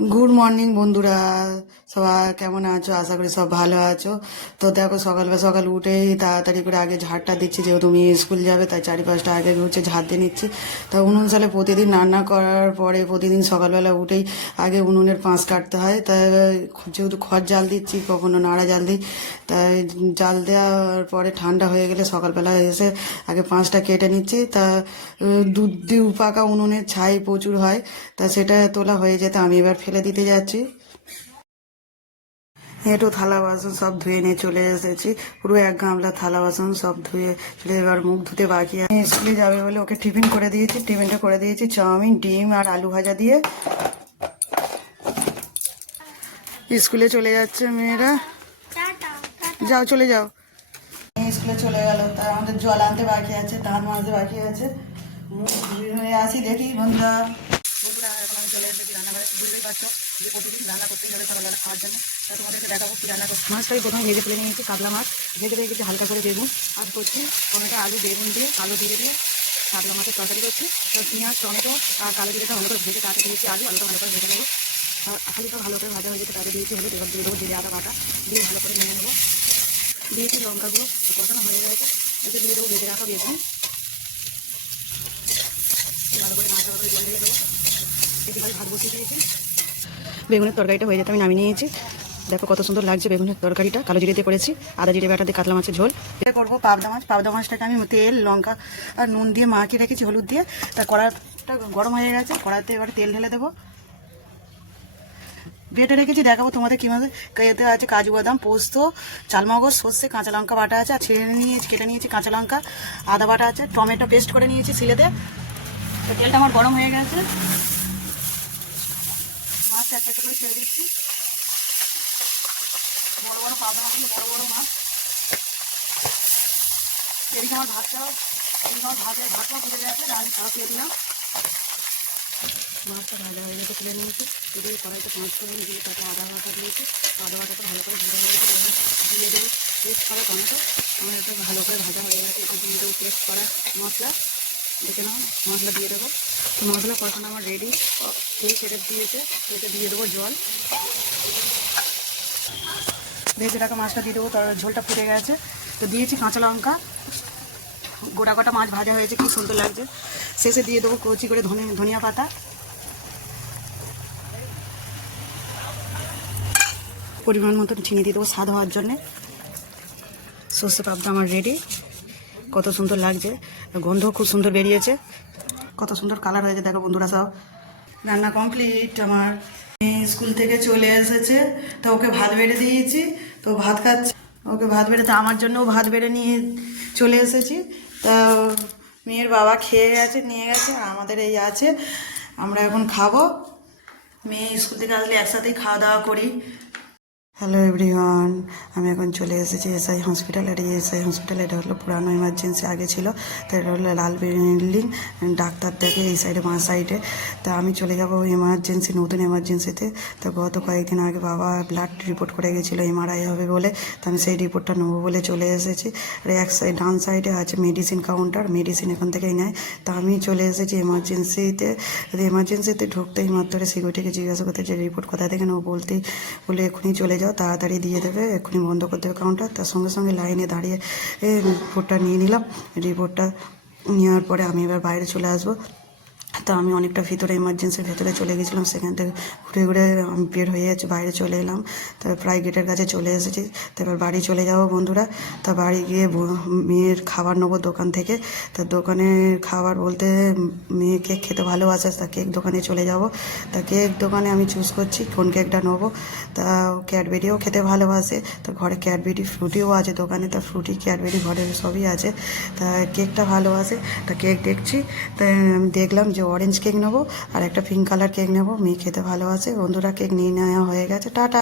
Good morning বন্ধুরা, সবাই কেমন আছো? আশা করি সব ভালো আছো। তো দেখো, সকাল উঠেই তাড়াতাড়ি করে আগে ঝাড়টা দিচ্ছি, যেহেতু মেয়ে স্কুল যাবে তাই 4-5টা আগে হচ্ছে ঝাড় দিয়ে নিচ্ছি। তা উনুন সালে প্রতিদিন রান্না করার পরে প্রতিদিন সকালবেলা উঠেই আগে উনুনের পাঁশ কাটতে হয়। তাই যেহেতু খড় জাল দিচ্ছি, কখনো নাড়া জাল দিই, তাই জাল দেওয়ার পরে ঠান্ডা হয়ে গেলে সকালবেলা এসে আগে পাঁশটা কেটে নিচ্ছি। তা দুধ দিয়ে পাকা উনুনের ছাই প্রচুর হয়, তা সেটা তোলা হয়ে যেতে আমি এবার ফেলে দিতে যাচ্ছি। একটু থালা বাসন সব ধুয়ে নিয়ে চলে এসেছি, পুরো এক গামলা থালা বাসন সব ধুয়ে চলে, এবার মুখ ধুতে বাকি আছে। স্কুলে যাবে বলে ওকে টিফিন করে দিয়েছি, টিফিনটা করে দিয়েছি চাউমিন, ডিম আর আলু ভাজা দিয়ে। স্কুলে চলে যাচ্ছে মেয়েরা, যাও চলে যাও। স্কুলে চলে গেল, তা আমাদের জল আনতে বাকি আছে, দাঁত মাজতে বাকি আছে। মুখ ধুয়ে আসি, দেখি বন্ধুরা এখন আমি চলে এসেছি রান্নাঘরে। বুঝতেই পারছো যে প্রতিদিন রান্না করতেই হবে সকালবেলা খাওয়ার জন্য। তা তোমাদেরকে দেখাবো কি রান্না করছি। মাছটাই প্রথমে ভেজে ফেলে নিয়েছি, কাতলা মাছ ভেজে রেখেছি হালকা করে। বেগুন আর করছি টমেটো, আলু, বেগুন দিয়ে আলু দিয়ে দিয়ে কাতলা মাছের তরকারি করছি। তো পেঁয়াজ, টমেটো আর কালো জিরেটা ভালো করে ভেজে তাতে দিয়েছি, আলুটা ভালো করে ভেজে নেবো। আলুটা ভালো করে ভাজা হয়ে যেতে তাতে দিয়েছি হলুদ, এবার দিয়ে দেবো জিরে আদা বাটা দিয়ে ভালো করে নিয়ে নেবো। দিয়েছি লঙ্কাগুলো, কষানো হয়ে গেছে, এতে দিয়ে দেবো ভেজে রাখা বেগুন, ভালো করে মাছটা করে জল দিয়ে দেবো। এদিকে ভাত বসিয়ে দিয়েছি, বেগুনের তরকারিটা হয়ে যেতে আমি নামিয়ে নিয়েছি। দেখো কত সুন্দর লাগছে বেগুনের তরকারিটা, কালো জিরে দিয়ে করেছি, আদা জিরে বাটা দিয়ে কাতলা মাছের ঝোল। এটা করবো পাবদা মাছ। পাবদা মাছটাকে আমি তেল, লঙ্কা আর নুন দিয়ে মাখিয়ে রেখেছি, হলুদ দিয়ে। তা কড়াটা গরম হয়ে গেছে, কড়াতে এবার তেল ঢেলে দেবো। বেটে রেখেছি, দেখাবো তোমাদের কীভাবে। এতে আছে কাজু বাদাম, পোস্ত, চালমগজ, সর্ষে, কাঁচা লঙ্কা বাটা আছে, আর ছেড়ে নিয়েছি, কেটে নিয়েছি কাঁচা লঙ্কা, আদা বাটা আছে, টমেটো পেস্ট করে নিয়েছি শিলেতে। তো তেলটা আমার গরম হয়ে গেছে, মাছটা একটা করে ছেড়ে দিচ্ছি। বড় বড় পাবদা মাছ, বড় বড় মাছ। এদিকে আমার ভাতটা ফুটে গেছে, আমি খাওয়া দিয়ে দিলাম। মাছটা ভাজা হয়ে গেছে, তুলে নিয়েছি। দিয়ে কড়াইতে পাঁচ করে দিয়ে তাতে আদা বাটা দিয়েছি। আদা বাটাটা ভালো করে ভেজে নিয়েছি, দিয়ে দেবো পেস্ট করা টমেটো। আমার একটা ভালো করে ভাজা হয়ে গেছে, একটু দিয়ে দেবো পেস্ট করা মশলা। দেখে নাও, মশলা দিয়ে দেবো। তো মশলা কষানো আমার রেডি, সেই সেটা দিয়েছে, সেটা দিয়ে দেবো জল। ভেজে রাখা মাছটা দিয়ে দেবো, তার ঝোলটা ফুটে গেছে। তো দিয়েছি কাঁচা লঙ্কা, গোটা গোটা মাছ ভাজা হয়েছে, কি সুন্দর লাগছে। শেষে দিয়ে দেবো কচি করে ধনিয়া পাতা, পরিমাণ মতো চিনি দিয়ে দেবো স্বাদ হওয়ার জন্যে। সর্ষে পাবদা আমার রেডি, কত সুন্দর লাগছে, গন্ধ খুব সুন্দর বেরিয়েছে, কত সুন্দর কালার হয়েছে। দেখো বন্ধুরা, সব রান্না কমপ্লিট আমার। স্কুল থেকে চলে এসেছে, তো ওকে ভাত বেড়ে দিয়েছি, তো ভাত খাচ্ছে। ওকে ভাত বেড়ে, তো আমার জন্যও ভাত বেড়ে নিয়ে চলে এসেছি। তা মেয়ের বাবা খেয়ে গেছে, নিয়ে গেছে, আর আমাদের এই আছে, আমরা এখন খাবো। মেয়ে স্কুল থেকে আসলে একসাথেই খাওয়া দাওয়া করি। হ্যালো এভরিওয়ান, আমি এখন চলে এসেছি এসআই হসপিটাল। আর এই এসআই হসপিটাল, এটা হলো পুরানো এমার্জেন্সি আগে ছিল, তো এটা হলো লাল বিল্ডিং, ডাক্তার দেখে এই সাইডে, বাঁ সাইডে। তা আমি চলে যাবো এমার্জেন্সি, নতুন এমার্জেন্সিতে। তো গত কয়েকদিন আগে বাবা ব্লাড রিপোর্ট করে গেছিলো এমআরআই হবে বলে, তো আমি সেই রিপোর্টটা নেবো বলে চলে এসেছি। আর এক সাইড, ডান সাইডে আছে মেডিসিন কাউন্টার, মেডিসিন এখান থেকেই নেয়। তা আমি চলে এসেছি এমার্জেন্সিতে। এমার্জেন্সিতে ঢুকতেই মাত্র সিকিউরিটিকে জিজ্ঞাসা করতে যে রিপোর্ট কোথায় থেকে নেবো, বলতেই বলে এক্ষুনি চলে যাও, তাড়াতাড়ি দিয়ে দেবে, এক্ষুনি বন্ধ করে দেবে কাউন্টার। তার সঙ্গে সঙ্গে লাইনে দাঁড়িয়ে রিপোর্টটা নিয়ে নিলাম। রিপোর্টটা নেওয়ার পরে আমি এবার বাইরে চলে আসবো। তো আমি অনেকটা ভিতরে, এমার্জেন্সির ভেতরে চলে গেছিলাম, সেখান থেকে ঘুরে ঘুরে আমি বের হয়ে যাচ্ছি, বাইরে চলে এলাম। তারপর প্রায় গেটের কাছে চলে এসেছি। তারপর বাড়ি চলে যাব বন্ধুরা। তা বাড়ি গিয়ে মেয়ের খাবার নেবো দোকান থেকে। তা দোকানের খাবার বলতে, মেয়ে কেক খেতে ভালোবাসে, তা কেক দোকানে চলে যাব। তা কেক দোকানে আমি চুজ করছি কোন কেকটা নেবো। তা ক্যাডবেরিও খেতে ভালোবাসে, তো ঘরে ক্যাডবেরি, ফ্রুটিও আছে দোকানে। তা ফ্রুটি, ক্যাডবেরি ঘরের সবই আছে। তা কেকটা ভালোবাসে, তা কেক দেখছি। তাই আমি দেখলাম যে অরেঞ্জ কেক নেবো আর একটা পিঙ্ক কালার কেক নেবো, মেয়ে খেতে ভালোবাসে। বন্ধুরা, কেক নিয়ে নেওয়া হয়ে গেছে, টাটা।